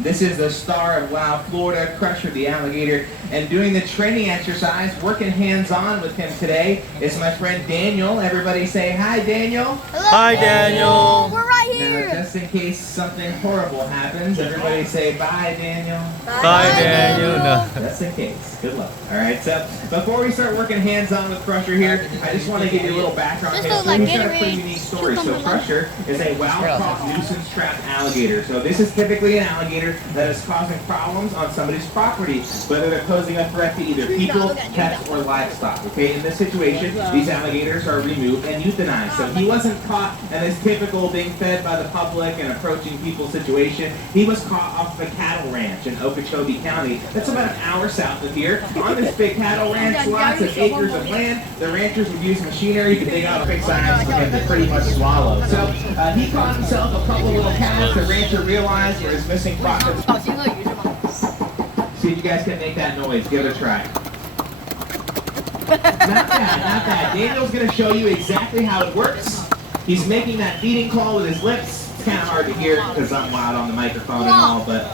This is the star of Wow, Florida, Crusher the Alligator. And doing the training exercise, working hands-on with him today, is my friend Daniel. Everybody say hi, Daniel. Hello. Hi, Daniel. We're right here. Now, just in case something horrible happens, everybody say bye, Daniel. Bye, Daniel. No. Just in case. Good luck. All right, so before we start working hands-on with Crusher here, I just want to give you a little background. This Okay, looks so like he's got a pretty Gatorade. unique story. So Crusher is a wild-caught nuisance trap alligator. So this is typically an alligator that is causing problems on somebody's property, whether they're posing a threat to either people, pets, or livestock. Okay, in this situation, these alligators are removed and euthanized. So he wasn't caught in this typical being fed by the public and approaching people situation. He was caught off the cattle ranch in Okeechobee County. That's about an hour south of here. On this big cattle ranch, lots of acres of land. The ranchers would use machinery to dig out big size for him to pretty much swallow. So he caught himself a couple little calves. The rancher realized were his missing profits. See if you guys can make that noise. Give it a try. Not bad, not bad. Daniel's going to show you exactly how it works. He's making that feeding call with his lips. It's kind of hard to hear because I'm loud on the microphone and all, but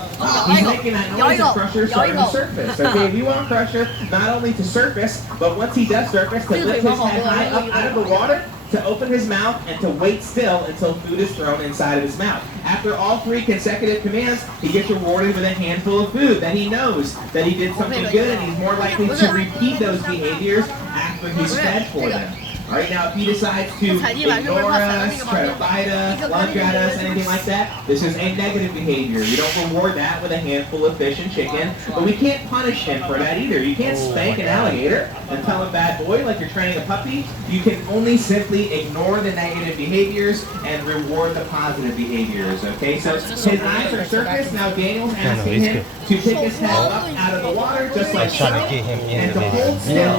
he's making that noise and Crusher starting to surface. Okay, if you want Crusher not only to surface, but once he does surface, to lift his head high up out of the water, to open his mouth, and to wait still until food is thrown inside of his mouth. After all 3 consecutive commands, he gets rewarded with a handful of food. Then he knows that he did something good, and he's more likely to repeat those behaviors after he's fed for them. All right, now if he decides to ignore us, try to bite us, lunge at us, anything like that, this is a negative behavior. You don't reward that with a handful of fish and chicken, but we can't punish him for that either. You can't spank an alligator and tell him bad boy like you're training a puppy. You can only simply ignore the negative behaviors and reward the positive behaviors, okay? So his eyes are surfaced. Now Daniel's asking him to pick his head up out of the water, just like so, and to hold still,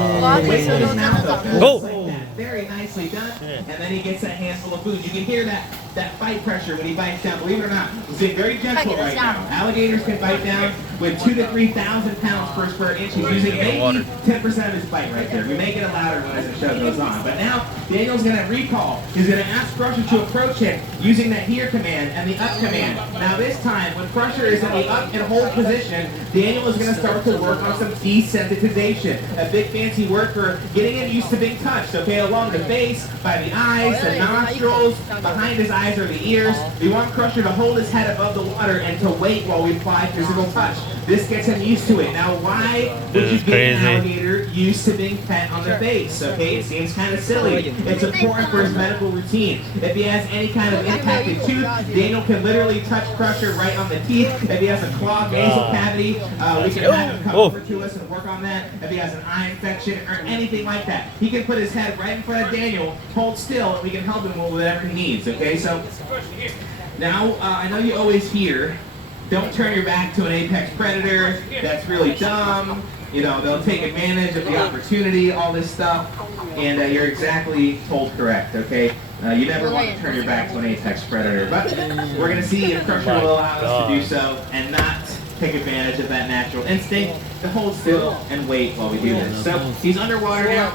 wait with his mouth open. Go! Very nicely done, and then he gets a handful of food. You can hear that fight pressure when he bites down. Believe it or not, he's being very gentle right now. Alligators can bite down with 2,000 to 3,000 pounds per square inch. He's using maybe 10% of his bite right there. We may get it louder as the show goes on. But now, Daniel's going to recall. He's going to ask Crusher to approach him using that here command and the up command. Now this time, when Crusher is in the up and hold position, Daniel is going to start to work on some desensitization. A big fancy word for getting him used to being touched, okay? Along the face, by the eyes, the nostrils, behind his eyes or the ears. We want Crusher to hold his head above the water and to wait while we apply physical touch. This gets him used to it. Now, why would you get an alligator used to being pet on the face? Okay, it seems kind of silly. It's important for his medical routine. If he has any kind of impacted tooth, Daniel can literally touch Crusher right on the teeth. If he has a clogged nasal cavity, we can have him come over to us and work on that. If he has an eye infection or anything like that, he can put his head right in front of Daniel, hold still, and we can help him with whatever he needs. Okay, so now I know you always hear, don't turn your back to an apex predator. That's really dumb. You know, they'll take advantage of the opportunity, all this stuff, and you're exactly told correct, okay? You never want to turn your back to an apex predator, but we're going to see if Crusher will allow us to do so and not take advantage of that natural instinct to hold still and wait while we do this. So he's underwater now.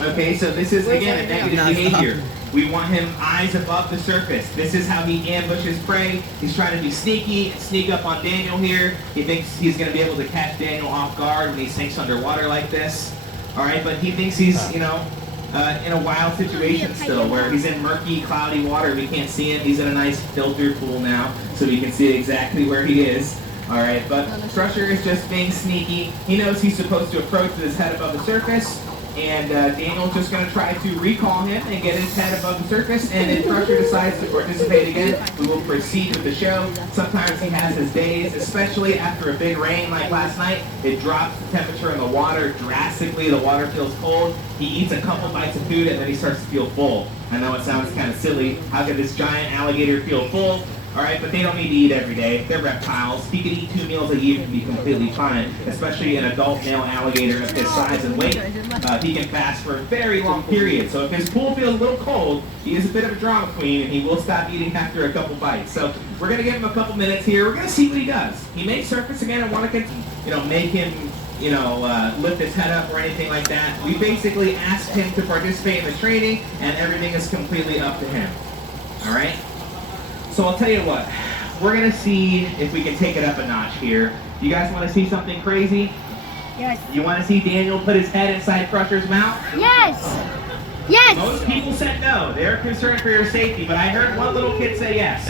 Okay, so this is, again, a negative behavior. We want him eyes above the surface. This is how he ambushes prey. He's trying to be sneaky and sneak up on Daniel here. He thinks he's going to be able to catch Daniel off guard when he sinks underwater like this. All right, but he thinks he's, you know, in a wild situation still, where he's in murky, cloudy water. We can't see him. He's in a nice filter pool now, so we can see exactly where he is. All right, but Crusher is just being sneaky. He knows he's supposed to approach with his head above the surface, and Daniel's just going to try to recall him and get his head above the surface, and if Crusher decides to participate again, we will proceed with the show. Sometimes he has his days, especially after a big rain like last night. It drops the temperature in the water drastically. The water feels cold. He eats a couple bites of food, and then he starts to feel full. I know it sounds kind of silly. How could this giant alligator feel full? All right, but they don't need to eat every day. They're reptiles. He could eat 2 meals a year and be completely fine, especially an adult male alligator of his size and weight. He can fast for a very long period. So if his pool feels a little cold, he is a bit of a drama queen, and he will stop eating after a couple bites. So we're going to give him a couple minutes here. We're going to see what he does. He may surface again and want to, make him, lift his head up or anything like that. We basically asked him to participate in the training, and everything is completely up to him. All right? So I'll tell you what, we're gonna see if we can take it up a notch here. You guys want to see something crazy? Yes. You want to see Daniel put his head inside Crusher's mouth? Yes. Yes. Most people said no. They're concerned for your safety, but I heard one little kid say yes.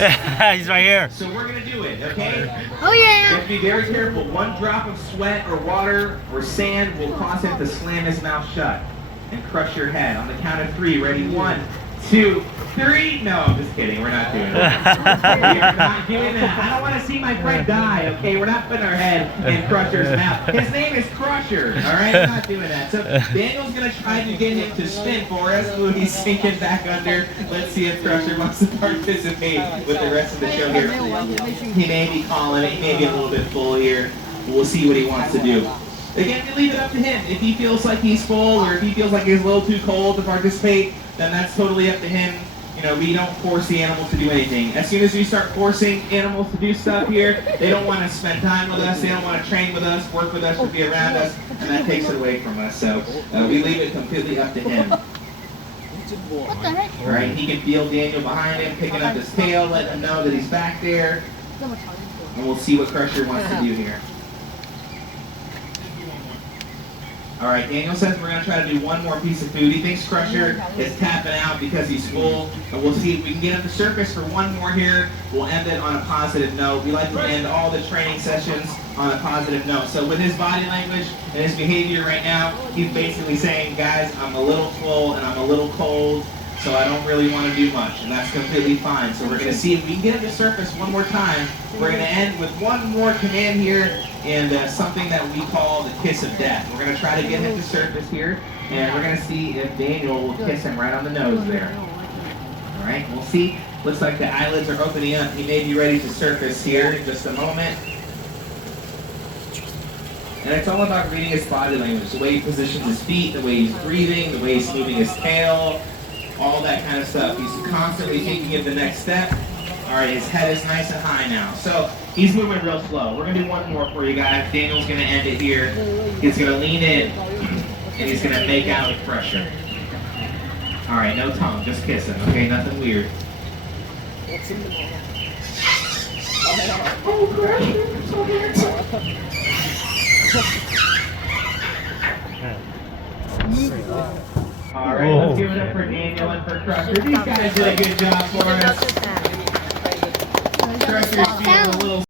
He's right here. So we're gonna do it, okay? Oh You yeah. have to be very careful. One drop of sweat or water or sand will cause him to slam his mouth shut and crush your head. On the count of 3, ready? 1, 2, 3. No, I'm just kidding. We're not doing that. We are not doing that. I don't want to see my friend die, okay? We're not putting our head in Crusher's mouth. His name is Crusher, all right? We're not doing that. So Daniel's going to try to get him to spin for us. Ooh, he's sinking back under. Let's see if Crusher wants to participate with the rest of the show here. He may be calling it. He may be a little bit full here. We'll see what he wants to do. Again, we leave it up to him. If he feels like he's full or if he feels like he's a little too cold to participate, then that's totally up to him. You know, we don't force the animals to do anything. As soon as we start forcing animals to do stuff here, they don't want to spend time with us, they don't want to train with us, work with us, or be around us, and that takes it away from us. So we leave it completely up to him. What the heck? All right, he can feel Daniel behind him, picking up his tail, letting him know that he's back there, and we'll see what Crusher wants to do here. All right, Daniel says we're going to try to do one more piece of food. He thinks Crusher is tapping out because he's full. But we'll see if we can get him to surface for one more here. We'll end it on a positive note. We like to end all the training sessions on a positive note. So with his body language and his behavior right now, he's basically saying, guys, I'm a little full and I'm a little cold, so I don't really want to do much. And that's completely fine. So we're going to see if we can get him to surface one more time. We're going to end with one more command here and something that we call the kiss of death. We're going to try to get him to surface here, and we're going to see if Daniel will kiss him right on the nose there. All right, we'll see. Looks like the eyelids are opening up. He may be ready to surface here in just a moment. And it's all about reading his body language, the way he positions his feet, the way he's breathing, the way he's moving his tail, all that kind of stuff. He's constantly thinking of the next step. All right, his head is nice and high now. So he's moving real slow. We're gonna do one more for you guys. Daniel's gonna end it here. He's gonna lean in and he's gonna make out with Crusher. All right, no tongue, just kiss him, okay? Nothing weird. Oh, Crusher, so handsome. All right, let's give it up for Daniel and for Crusher. These guys did a good job for us. Crusher's